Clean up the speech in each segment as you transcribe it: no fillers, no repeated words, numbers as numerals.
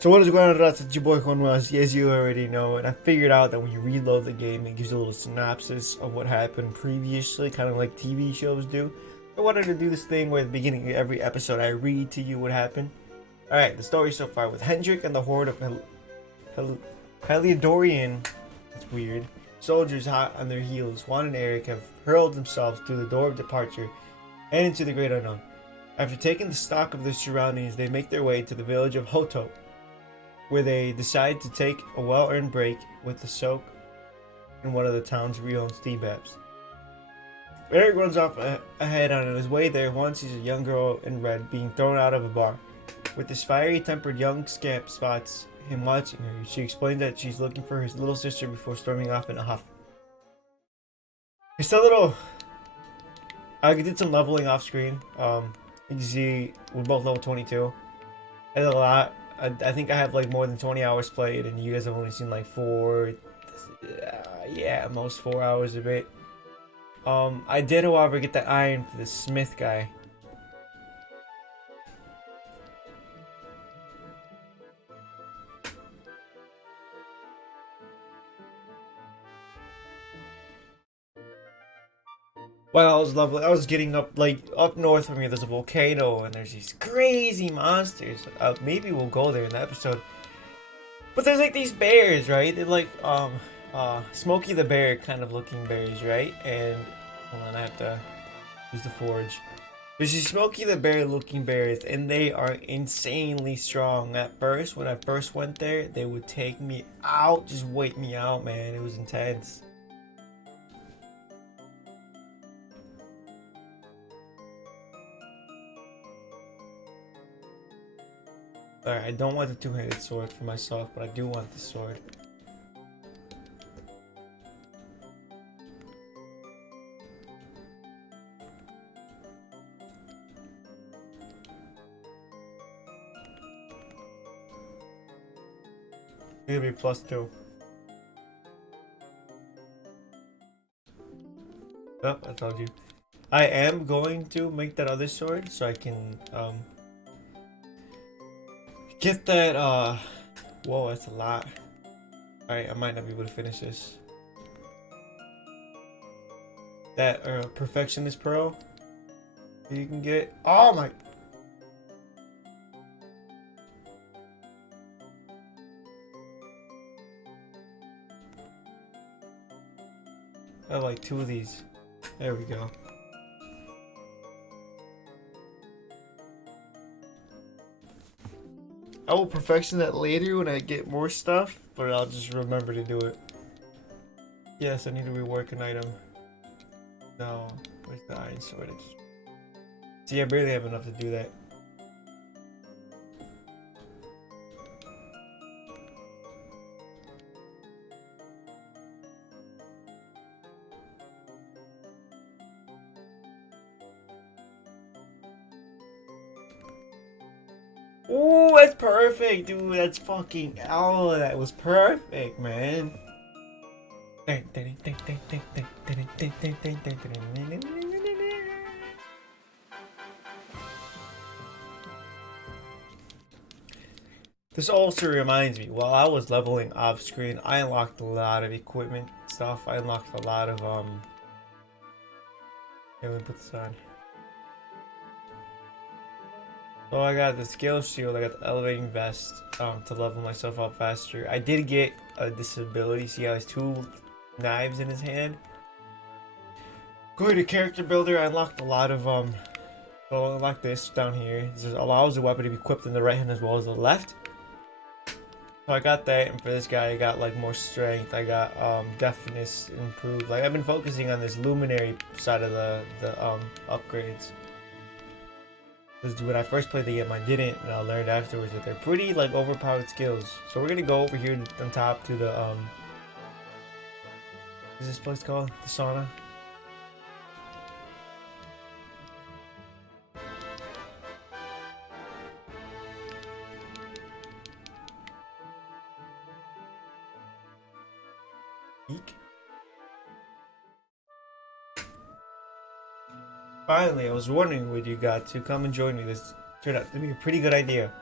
So what is going on, Rats? It's your boy Juan Wells, as you already know, and I figured out that when you reload the game, it gives you a little synopsis of what happened previously, kind of like TV shows do. I wanted to do this thing where at the beginning of every episode I read to you what happened. Alright, the story so far with Hendrik and the horde of Heliodorian, that's weird, soldiers hot on their heels, Juan and Eric have hurled themselves through the door of departure and into the great unknown. After taking the stock of their surroundings, they make their way to the village of Hoto, where they decide to take a well-earned break with the soak in one of the town's real steam baths. Eric runs off ahead on his way there once sees a young girl in red being thrown out of a bar. With this fiery-tempered young scamp spots him watching her, she explains that she's looking for his little sister before storming off in a huff. It's a little... I did some leveling off screen. You can see we're both level 22. That's a lot. I think I have like more than 20 hours played, and you guys have only seen like 4. Yeah, most 4 hours of it. I did, however, get the iron for the smith guy. While I was leveling, I was getting up like up north from here. There's a volcano, and there's these crazy monsters. Maybe we'll go there in the episode. But there's like these bears, right? They're like Smokey the Bear kind of looking bears, right? And hold on, I have to use the forge. There's these Smokey the Bear looking bears, and they are insanely strong. At first, when I first went there, they would take me out, just wait me out, man. It was intense. Alright, I don't want the two-handed sword for myself, but I do want the sword. It'll be +2. Oh, I told you. I am going to make that other sword so I can get that whoa, that's a lot. Alright, I might not be able to finish this. That perfectionist pearl that you can get. Oh my. I have like 2 of these. There we go. I will perfection that later when I get more stuff, but I'll just remember to do it. Yes, I need to rework an item. No, where's the iron sword? See, I barely have enough to do that. Ooh, that's perfect, dude. That's fucking. Oh, that was perfect, man. This also reminds me, while I was leveling off screen, I unlocked a lot of equipment stuff. I unlocked a lot of, here, let me put this on. So I got the scale shield, I got the elevating vest, to level myself up faster. I did get a disability, see how he has 2 knives in his hand. Going to character builder, I unlocked a lot of, so I unlocked this down here. This allows the weapon to be equipped in the right hand as well as the left. So I got that, and for this guy I got like more strength. I got deafness improved. Like I've been focusing on this luminary side of the upgrades. Because when I first played the game I didn't, and I learned afterwards that they're pretty like overpowered skills. So we're gonna go over here on top to the what is this place called? The sauna? Eek. Finally, I was wondering when you got to come and join me. This turned out to be a pretty good idea.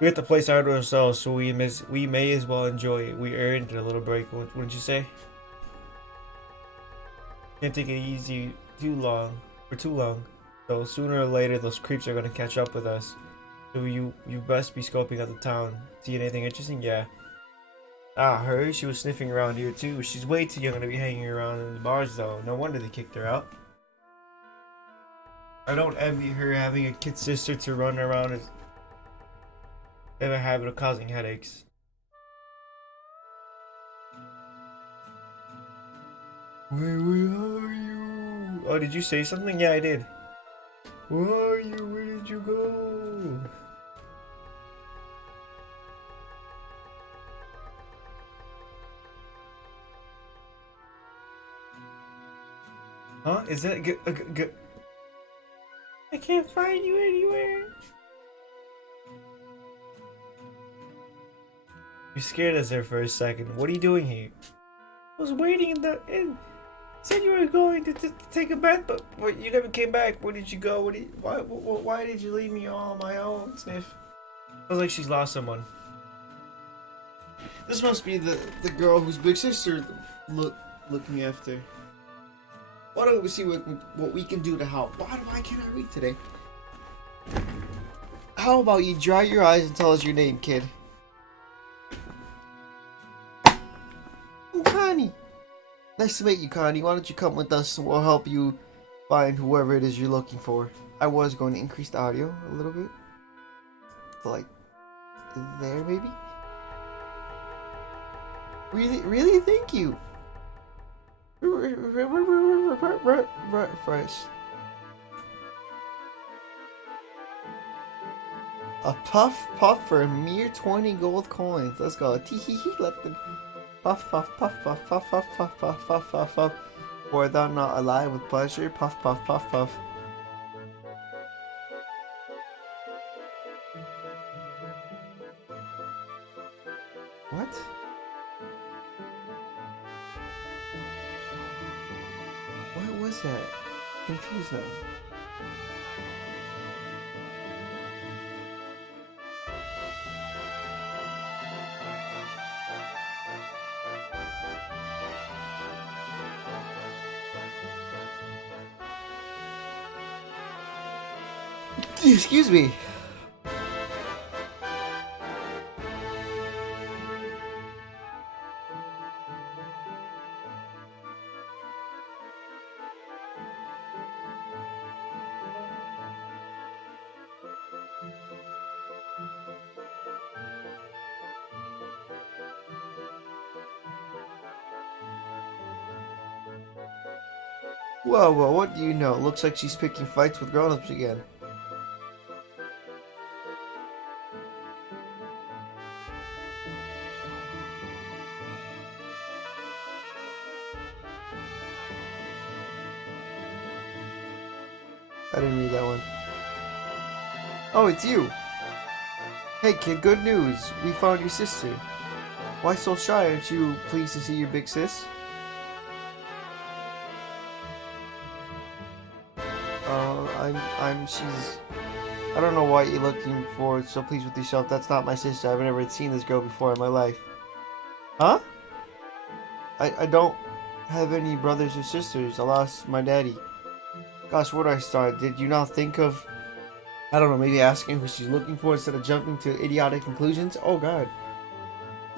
We have to place out ourselves, so we may as well enjoy it. We earned a little break. What did you say? Can't take it easy for too long. So sooner or later, those creeps are gonna catch up with us. So you best be scoping out the town. See anything interesting? Yeah. Ah, her. She was sniffing around here too. She's way too young to be hanging around in the bars, though. No wonder they kicked her out. I don't envy her having a kid sister to run around as they have a habit of causing headaches. Where are you? Oh, did you say something? Yeah, I did. Where are you? Where did you go? Huh? Is that good? I can't find you anywhere. You scared us there for a second. What are you doing here? I was waiting in the inn. Said you were going to take a bath, but you never came back. Where did you go? Why did you leave me all on my own, Sniff? Sounds like she's lost someone. This must be the girl whose big sister looking after. Why don't we see what we can do to help? Why can't I read today? How about you dry your eyes and tell us your name, kid? I'm Connie. Nice to meet you, Connie. Why don't you come with us and we'll help you find whoever it is you're looking for. I was going to increase the audio a little bit. To like there maybe? Really? Thank you. Fresh. A puff for a mere 20 gold coins. Let's go. Teehee. Let them puff. For thou not alive with pleasure. Puff. What? What was that? Confused now. Excuse me. Whoa, what do you know? Looks like she's picking fights with grown-ups again. I didn't read that one. Oh, it's you! Hey kid, good news! We found your sister. Why so shy? Aren't you pleased to see your big sis? She's... I don't know why you're looking for so pleased with yourself. That's not my sister. I've never seen this girl before in my life. Huh? I don't have any brothers or sisters. I lost my daddy. Gosh, where do I start? Did you not think of... I don't know, maybe asking what she's looking for instead of jumping to idiotic conclusions? Oh god.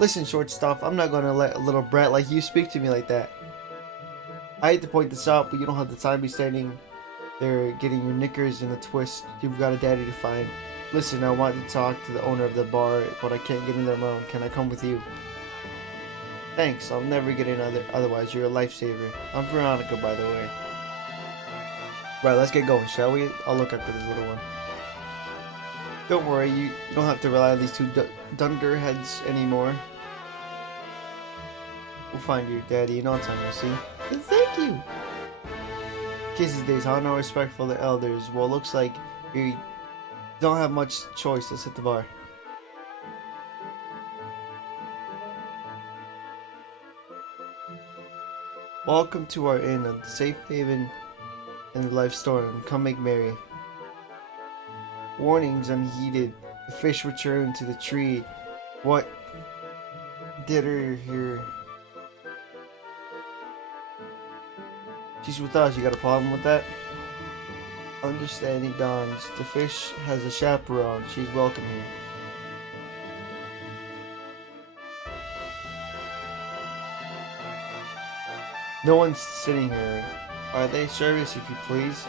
Listen, short stuff, I'm not gonna let a little brat like you speak to me like that. I hate to point this out, but you don't have the time to be standing there getting your knickers in a twist. You've got a daddy to find. Listen, I want to talk to the owner of the bar, but I can't get in there alone. Can I come with you? Thanks, I'll never get in otherwise. You're a lifesaver. I'm Veronica, by the way. Right, let's get going, shall we? I'll look after this little one. Don't worry, you don't have to rely on these two dunderheads anymore. We'll find your daddy in no time, you see. Thank you! Kids these days, how no respect for the elders. Well, looks like we don't have much choice. Let's hit the bar. Welcome to our inn, a safe haven in the life storm. Come make merry. Warnings unheeded. The fish returned to the tree. What did her here? She's with us. You got a problem with that? Understanding dawns. The fish has a chaperone. She's welcome here. No one's sitting here. Are they service, if you please?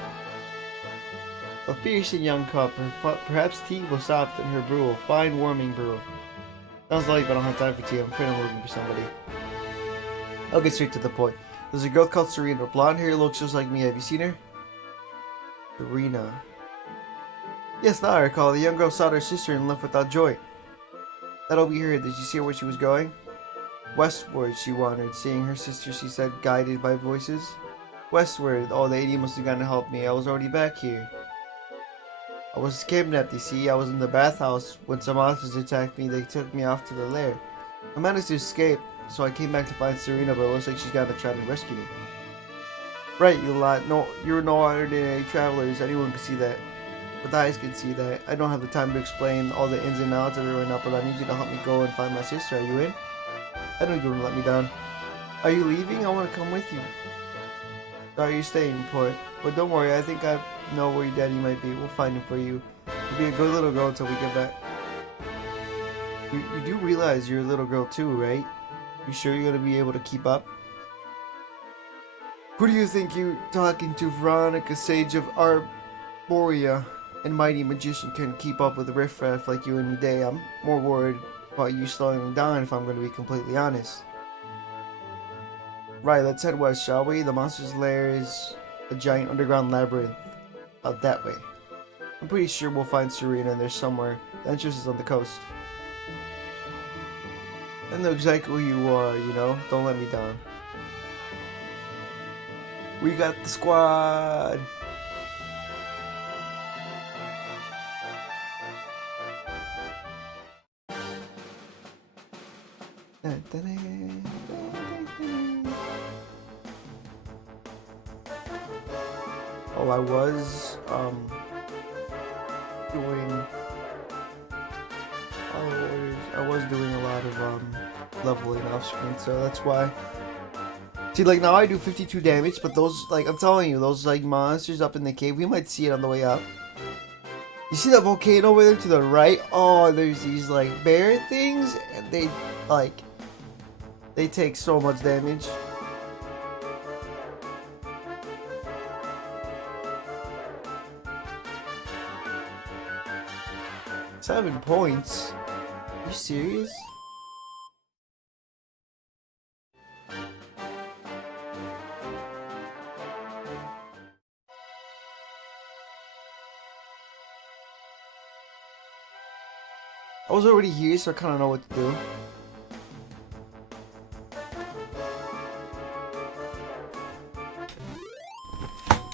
A fierce and young cup. Perhaps tea will soften her brew. Fine warming brew. Sounds like I don't have time for tea. I'm afraid I'm looking for somebody. I'll get straight to the point. There's a girl called Serena. Blonde hair, looks just like me. Have you seen her? Serena. Yes, now I recall. The young girl saw her sister and left without joy. That'll be her. Did you see where she was going? Westward, she wandered. Seeing her sister, she said, guided by voices. Westward. Oh, the idiot must have gone to help me. I was already back here. I was kidnapped, you see. I was in the bathhouse. When some monsters attacked me, they took me off to the lair. I managed to escape, so I came back to find Serena, but it looks like she's gonna try to rescue me. Right, you lot. No, you're no ordinary travelers. Anyone can see that. But eyes can see that. I don't have the time to explain all the ins and outs of it right now, but I need you to help me go and find my sister. Are you in? I know you're gonna let me down. Are you leaving? I want to come with you. Sorry, you're staying put. But don't worry, I think I know where your daddy might be. We'll find him for you. You'll be a good little girl until we get back. You do realize you're a little girl too, right? You sure you're gonna be able to keep up? Who do you think you're talking to? Veronica, Sage of Arborea, and mighty magician can keep up with a riffraff like you any day. I'm more worried about you slowing me down if I'm gonna be completely honest. Right, let's head west, shall we? The monster's lair is a giant underground labyrinth out that way. I'm pretty sure we'll find Serena in there somewhere. The entrance is on the coast. I know exactly who you are, you know? Don't let me down. We got the squad! Oh, I was doing a lot of leveling off screen, so that's why. See, like now I do 52 damage, but those, like I'm telling you, those like monsters up in the cave, we might see it on the way up. You see that volcano over there to the right? Oh, there's these like bear things, and they take so much damage. Seven points? Are you serious? I was already here, so I kind of know what to do.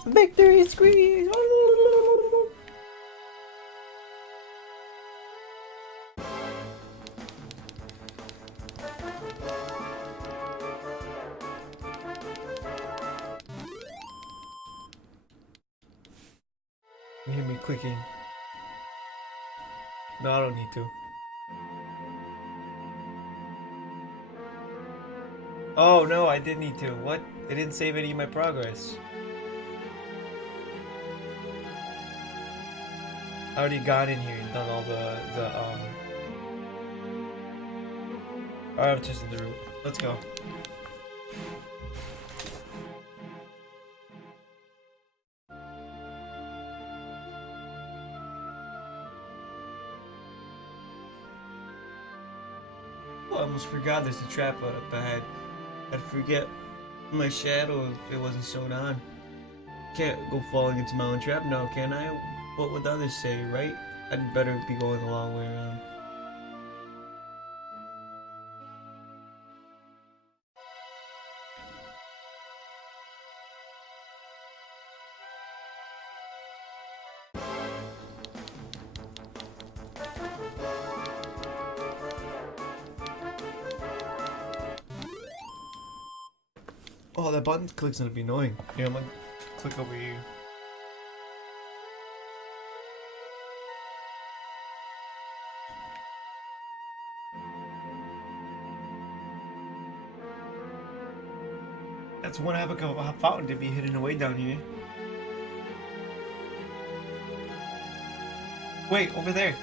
Victory scream! You hear me clicking? No, I don't need to. Oh no, I did need to. What? It didn't save any of my progress. I already got in here and done all Alright, I'm just in the route. Let's go. Oh, I almost forgot there's a trap up ahead. I'd forget my shadow if it wasn't sewn on. Can't go falling into my own trap now, can I? What would others say, right? I'd better be going the long way around. Oh, that button click's gonna be annoying. Yeah, I'm gonna click over here. That's one epic of a fountain to be hidden away down here. Wait, over there.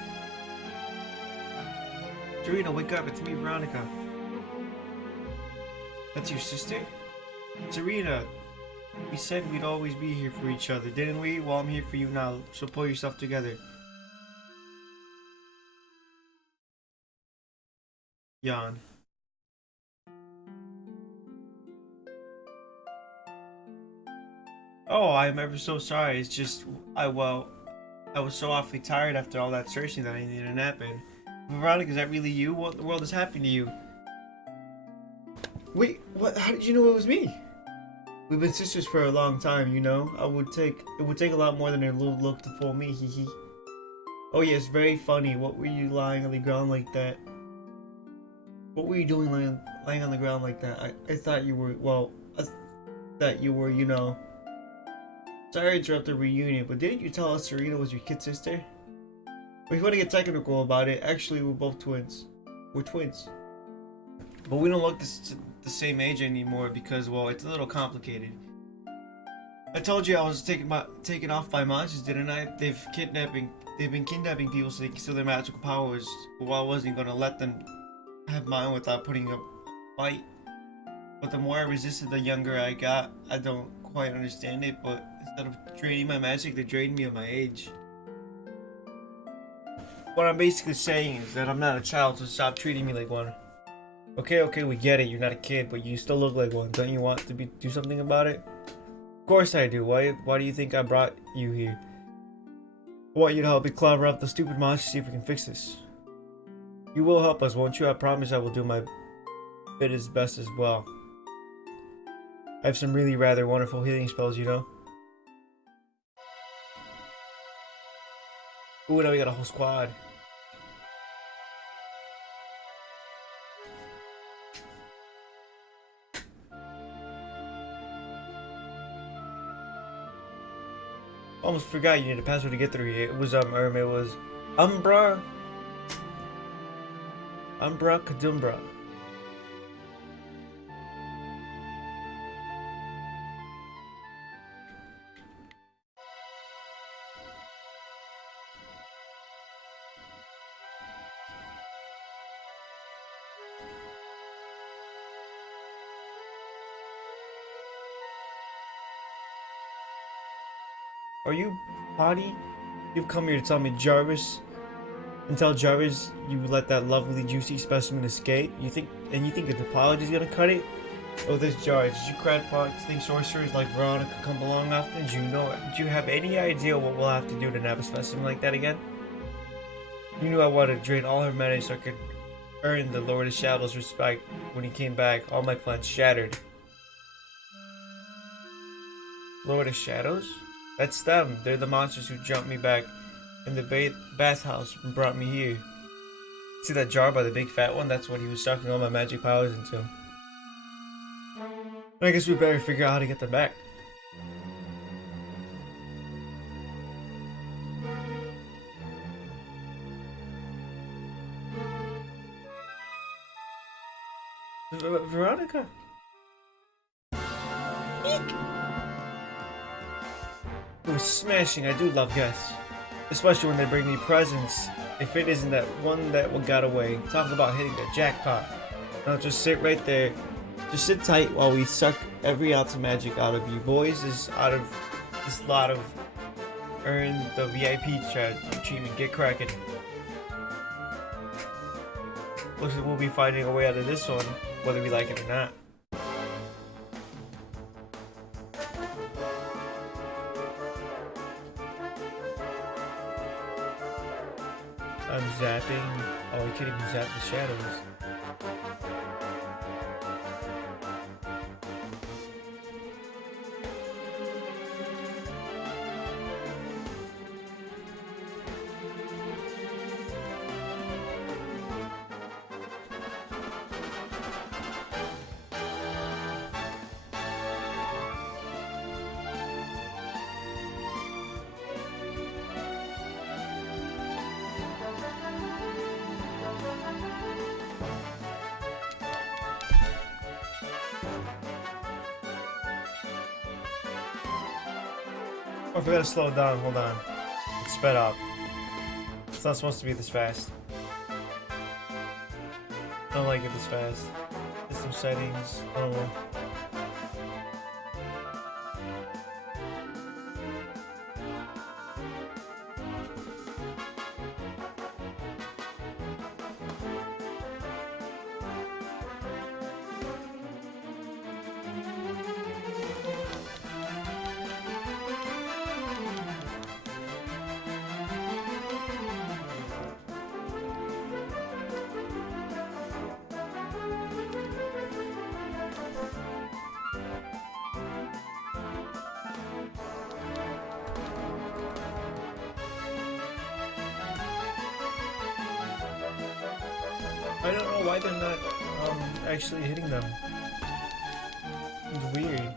Serena, wake up. It's me, Veronica. That's your sister? Serena, we said we'd always be here for each other, didn't we? Well, I'm here for you now, so pull yourself together. Yawn. Oh, I'm ever so sorry. It's just, I was so awfully tired after all that searching that I needed a nap in. Veronica, is that really you? What in the world is happening to you? Wait, what? How did you know it was me? We've been sisters for a long time, you know. It would take a lot more than a little look to fool me, hee hee. Oh yes, very funny. What were you lying on the ground like that? What were you doing lying on the ground like that? I thought you were, well, I thought you were, you know. Sorry to interrupt the reunion, but didn't you tell us Serena was your kid sister? If you want to get technical about it, actually we're both twins. We're twins. But we don't look the same age anymore because, well, it's a little complicated. I told you I was taken off by monsters, didn't I? They've been kidnapping people so they can steal their magical powers. But I wasn't gonna let them have mine without putting up a fight. But the more I resisted, the younger I got. I don't quite understand it, but instead of draining my magic, they drained me of my age. What I'm basically saying is that I'm not a child, so stop treating me like one. Okay, we get it. You're not a kid, but you still look like one. Don't you want to do something about it? Of course I do. Why do you think I brought you here? I want you to help me clever up the stupid monster, see if we can fix this. You will help us, won't you? I promise I will do my bit as best as well. I have some really rather wonderful healing spells, you know? Ooh, now we got a whole squad. Almost forgot you need a password to get through here. It was Umbra Kadumbra. Are you potty? You've come here to tell me Jarvis, and tell Jarvis you let that lovely juicy specimen escape? You think an apology is gonna cut it? Oh, this Jarvis, did you crackpots think sorcerers like Veronica come along often? Do you have any idea what we'll have to do to nab a specimen like that again? You knew I wanted to drain all her magic so I could earn the Lord of Shadows' respect. When he came back, all my plans shattered. Lord of Shadows? That's them. They're the monsters who jumped me back in the bathhouse and brought me here. See that jar by the big fat one? That's what he was sucking all my magic powers into. I guess we better figure out how to get them back. Veronica? Eek! It was smashing. I do love guests. Especially when they bring me presents. If it isn't that one that got away. Talk about hitting the jackpot. Now just sit right there. Just sit tight while we suck every ounce of magic out of you. Boys, this lot of earn the VIP treatment. Get cracking. Looks like we'll be finding a way out of this one, whether we like it or not. I'm zapping. Oh, you can't even zap the shadows. Oh, I forgot to slow it down. Hold on. It's sped up. It's not supposed to be this fast. I don't like it this fast. System settings. I don't know. I don't know why they're not actually hitting them. It's weird.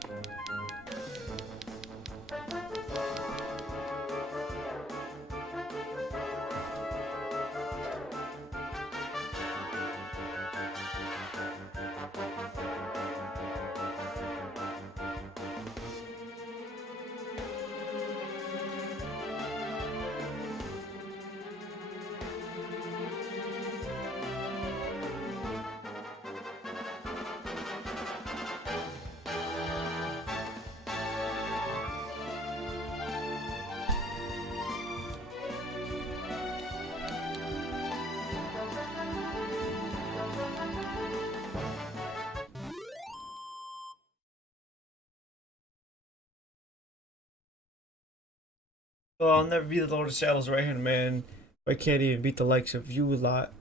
Well, I'll never be the Lord of Shadows right hand man. I can't even beat the likes of you a lot.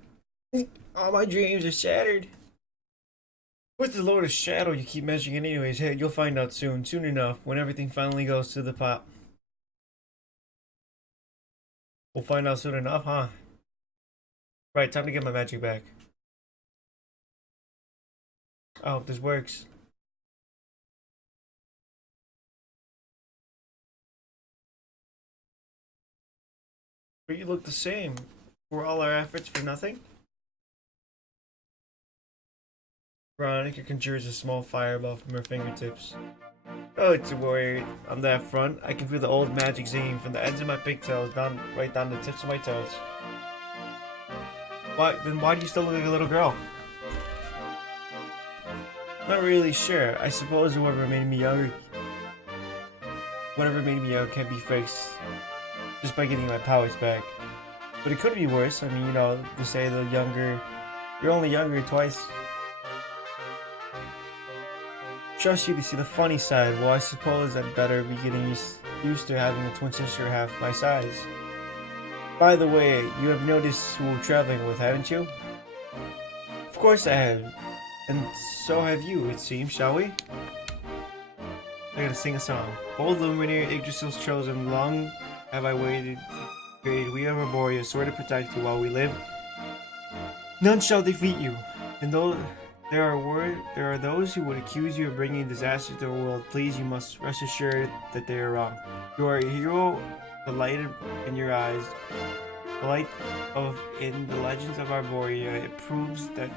All my dreams are shattered. What's the Lord of Shadow you keep mentioning anyways? Hey, you'll find out soon. Soon enough, when everything finally goes to the pop. We'll find out soon enough, huh? Right, time to get my magic back. I hope this works. But you look the same. Were all our efforts for nothing? Veronica conjures a small fireball from her fingertips. Oh, it's a worry. On that front, I can feel the old magic zinging from the ends of my pigtails down right down the tips of my toes. Why do you still look like a little girl? Not really sure. I suppose whatever made me younger can't be fixed just by getting my powers back. But it could be worse. I mean, you know, to say you're only younger twice. Trust you to see the funny side. Well, I suppose I'd better be getting used to having a twin sister half my size. By the way, you have noticed who we're traveling with, haven't you? Of course I have. And so have you, it seems, shall we? I gotta sing a song. Bold Luminary, Yggdrasil's chosen, long have I waited. We have Arborea, swear to protect you while we live. None shall defeat you. And though there are those who would accuse you of bringing disaster to the world, please, you must rest assured that they are wrong. You are a hero, the light in your eyes, the light in the legends of Arborea. It proves that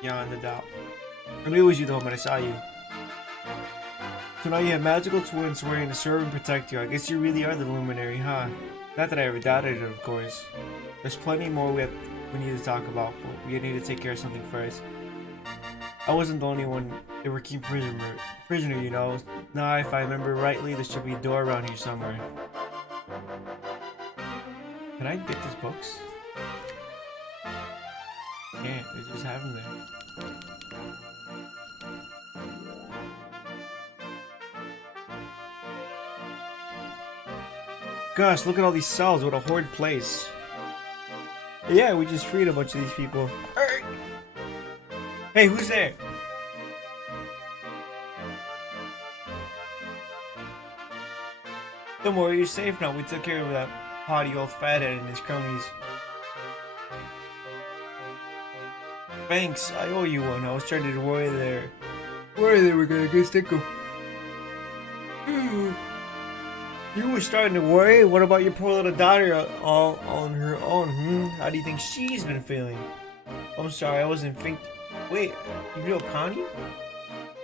beyond a doubt. I knew it was you the moment I saw you. So now you have magical twins swearing to serve and protect you. I guess you really are the Luminary, huh? Not that I ever doubted it, of course. There's plenty more we need to talk about, but we need to take care of something first. I wasn't the only one they were keeping prisoner, you know. Now, if I remember rightly, there should be a door around here somewhere. Can I get these books? Can't. They just have them there. Gosh, look at all these cells. What a horrid place. Yeah, we just freed a bunch of these people. Hey, who's there? Don't worry, you're safe now. We took care of that haughty old fathead and his cronies. Thanks, I owe you one. I was trying to worry they were gonna get stick 'em. You were starting to worry? What about your poor little daughter all on her own, How do you think she's been feeling? I'm sorry, I wasn't thinking. Wait, you know Connie?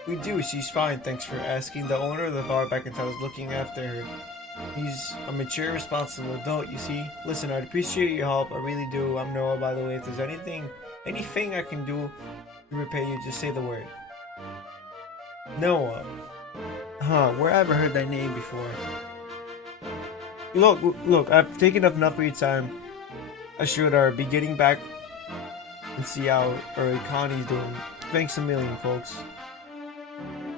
We do, she's fine, thanks for asking. The owner of the bar back in town is looking after her. He's a mature, responsible adult, you see. Listen, I'd appreciate your help. I really do. I'm Noah, by the way. If there's anything I can do to repay you, just say the word. Noah. Huh, where have I heard that name before? Look, I've taken up enough of your time. I should be getting back and see how our economy's doing. Thanks a million, folks.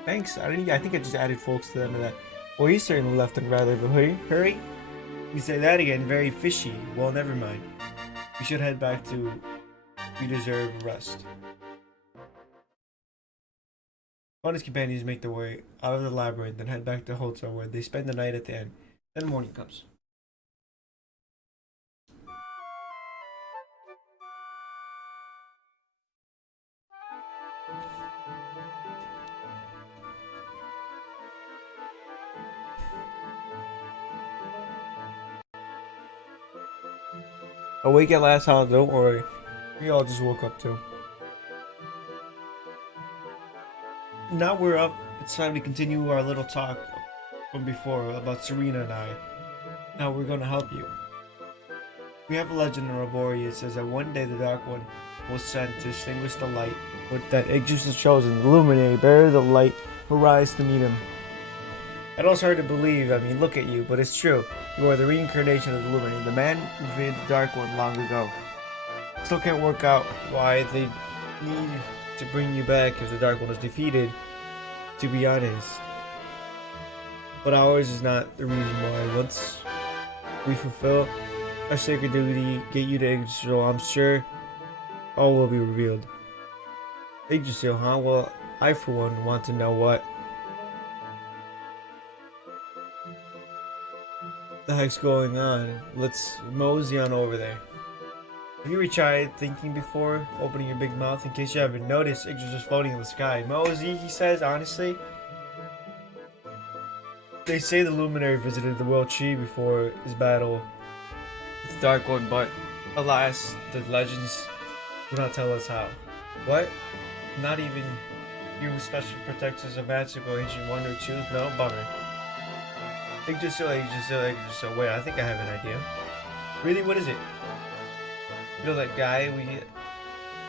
Thanks. I think I just added folks to the end of that. Well, he certainly left in rather of a hurry. You say that again, very fishy. Well, never mind. We should head back to. We deserve rest. On his companions make their way out of the labyrinth and head back to the hotel where they spend the night at the inn. Then morning comes. Awake at last, huh? Don't worry. We all just woke up too. Now we're up. It's time to continue our little talk from before about Serena and I. Now we're gonna help you. We have a legend in Arborea. It says that one day the Dark One was sent to extinguish the light, but that Yggdrasil has chosen, the luminary, bearer of the light, who rise to meet him. I know it's hard to believe, I mean, look at you, but it's true. You are the reincarnation of the luminary, the man who defeated the Dark One long ago. Still can't work out why they need to bring you back if the Dark One was defeated, to be honest. But ours is not the reason why. Once we fulfill our sacred duty, get you to Yggdrasil, I'm sure all will be revealed. Yggdrasil, huh? Well, I for one want to know what the heck's going on. Let's mosey on over there. Have you ever tried thinking before opening your big mouth? In case you haven't noticed, Yggdrasil's floating in the sky. Mosey, he says, honestly. They say the Luminary visited the World Tree before his battle with the Dark One, but alas, the legends do not tell us how. What? Not even you special protectors of magical ancient wonder choose? No, bummer. Yggdrasil. Wait, I think I have an idea. Really? What is it? You know that guy we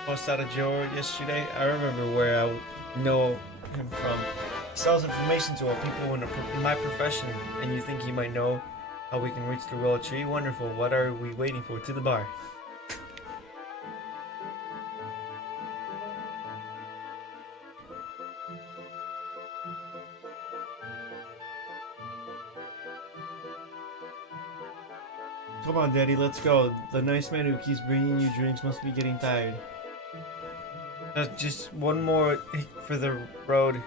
bust out of jail yesterday? I remember where I know him from. He sells information to all people in my profession, and you think he might know how we can reach the World Tree? Wonderful. What are we waiting for? To the bar. Come on, Daddy, let's go. The nice man who keeps bringing you drinks must be getting tired. Just one more for the road,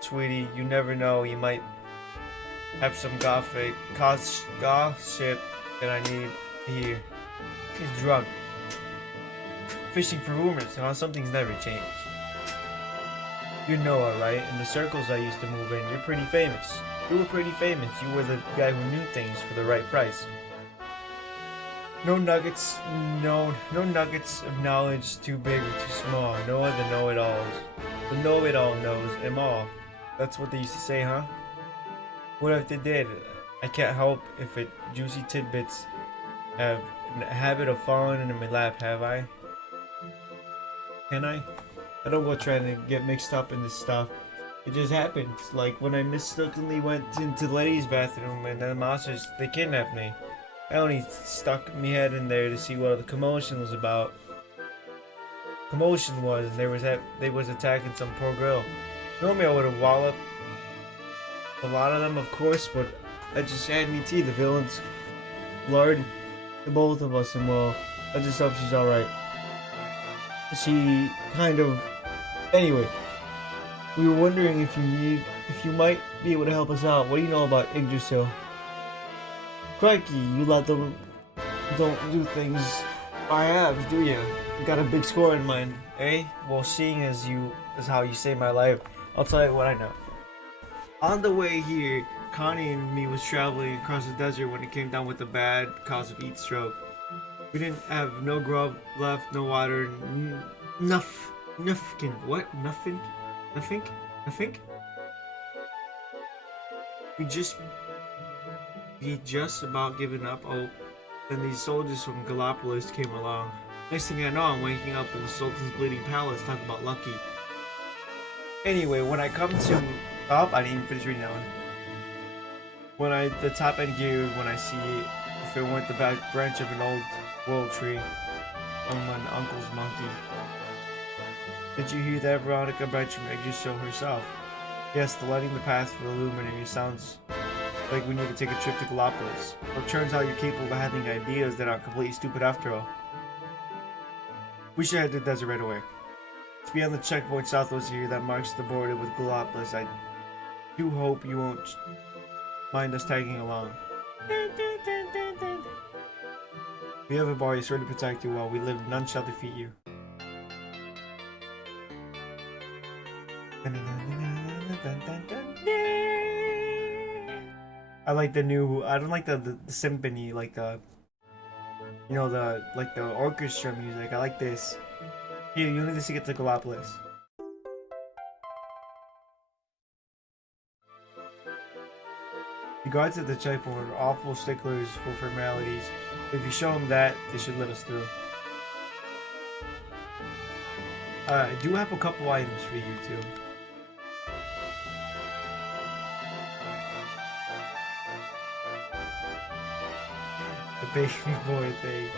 sweetie. You never know. You might have some gossip that I need to hear. He's drunk. Fishing for rumors, huh? Something's never changed. You're Noah, right? In the circles I used to move in, you're pretty famous. You were pretty famous. You were the guy who knew things for the right price. No nuggets of knowledge too big or too small. Noah the know-it-alls. The know-it-all knows them all. That's what they used to say, huh? What if they did? I can't help if it juicy tidbits have a habit of falling into my lap, have I? Can I? I don't go trying to get mixed up in this stuff. It just happens. Like when I mistakenly went into the ladies' bathroom and the monsters, they kidnapped me. I only stuck my head in there to see what the commotion was about. Commotion was, and they was attacking some poor girl. Normally I would have walloped a lot of them, of course, but I just had me tea. The villains lured the both of us, and well, I just hope she's alright. She kind of... Anyway, we were wondering if you might be able to help us out. What do you know about Yggdrasil? Crikey, you let them don't do things by halves, do you? You got a big score in mind, eh? Well, seeing as how you saved my life, I'll tell you what I know. On the way here, Connie and me was traveling across the desert when it came down with a bad cause of heat stroke. We didn't have no grub left, no water, nothing. What? Nothing? He just about given up hope. Then these soldiers from Gallipolis came along. Next thing I know, I'm waking up in the Sultan's bleeding palace. Talk about lucky. Anyway, when I come to I didn't even finish reading that one. The top end gear, when I see if it weren't the back branch of an old world tree on my uncle's monkey. Did you hear that, Veronica? Branch from Yggdrasil herself. Yes, the lighting the path for the luminary sounds like we need to take a trip to Gallipolis. It turns out you're capable of having ideas that aren't completely stupid after all. We should head to the desert right away. It's beyond the checkpoint southwest here that marks the border with Gallipolis. I do hope you won't mind us tagging along. We have a bar here to protect you while we live. None shall defeat you. I like the new. I don't like the symphony, like the, you know, the orchestra music. I like this. Here, you need this to get to Gallipolis. The guards at the checkpoint are awful sticklers for formalities. If you show them that, they should let us through. I do have a couple items for you too. The baby boy thing.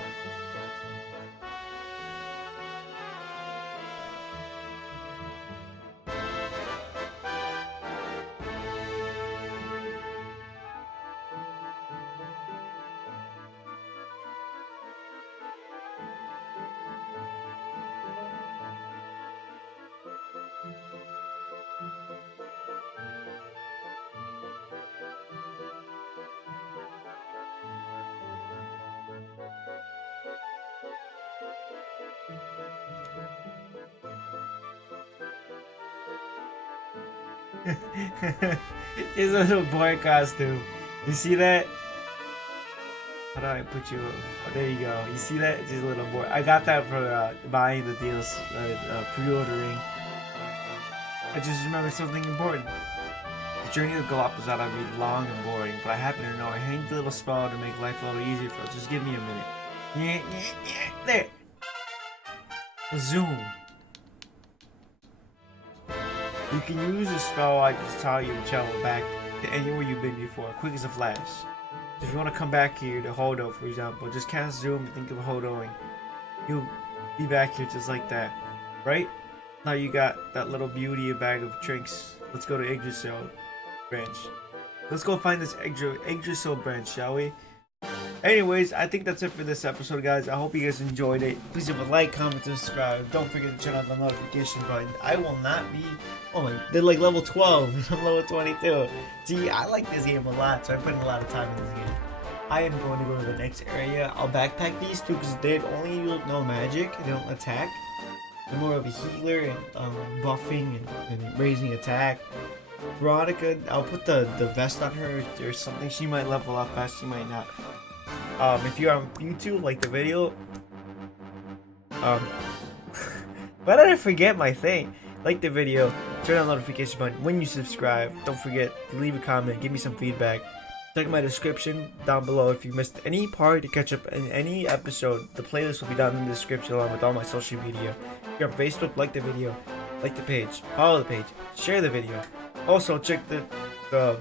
His little boy costume. You see that? How do I put you? Oh, there you go. You see that? Just a little boy. I got that for buying the deals, pre-ordering. I just remembered something important. The journey to Gallipolis ought to be long and boring, but I happen to know a handy little spell to make life a little easier for us. Just give me a minute. There. Zoom. You can use a spell I just tell you to travel back to anywhere you've been before, quick as a flash. If you want to come back here to Hodo, for example, just cast Zoom and think of Hodoing. You'll be back here just like that, right? Now you got that little beauty, a bag of tricks. Let's go to Yggdrasil branch. Let's go find this Yggdrasil branch, shall we? Anyways, I think that's it for this episode, guys. I hope you guys enjoyed it. Please leave a like, comment, subscribe. Don't forget to turn on the notification button. I will not be... Oh my... They're like level 12. I'm level 22. See, I like this game a lot, so I'm putting a lot of time in this game. I am going to go to the next area. I'll backpack these two because they only use no magic. They don't attack. They're more of a healer and buffing and raising attack. Veronica, I'll put the vest on her. If there's something, she might level up fast, she might not. If you're on YouTube, like the video, why did I forget my thing? Like the video, turn on the notification button when you subscribe. Don't forget to leave a comment, give me some feedback. Check my description down below if you missed any part to catch up in any episode. The playlist will be down in the description along with all my social media. If you're on Facebook, like the video, like the page, follow the page, share the video. Also, check the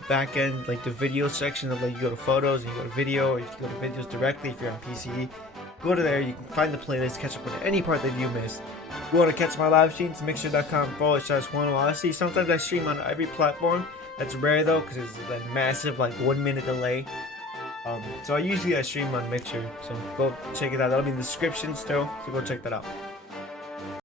back end, like the video section of, like, you go to photos and you go to video, or you can go to videos directly if you're on PC. Go to there, you can find the playlist, catch up with any part that you missed. If you want to catch my live streams, mixer.com/Juan Sometimes I stream on every platform. That's rare though, because it's a massive, like, 1 minute delay. So I stream on Mixer, so go check it out. That'll be in the description still, so go check that out.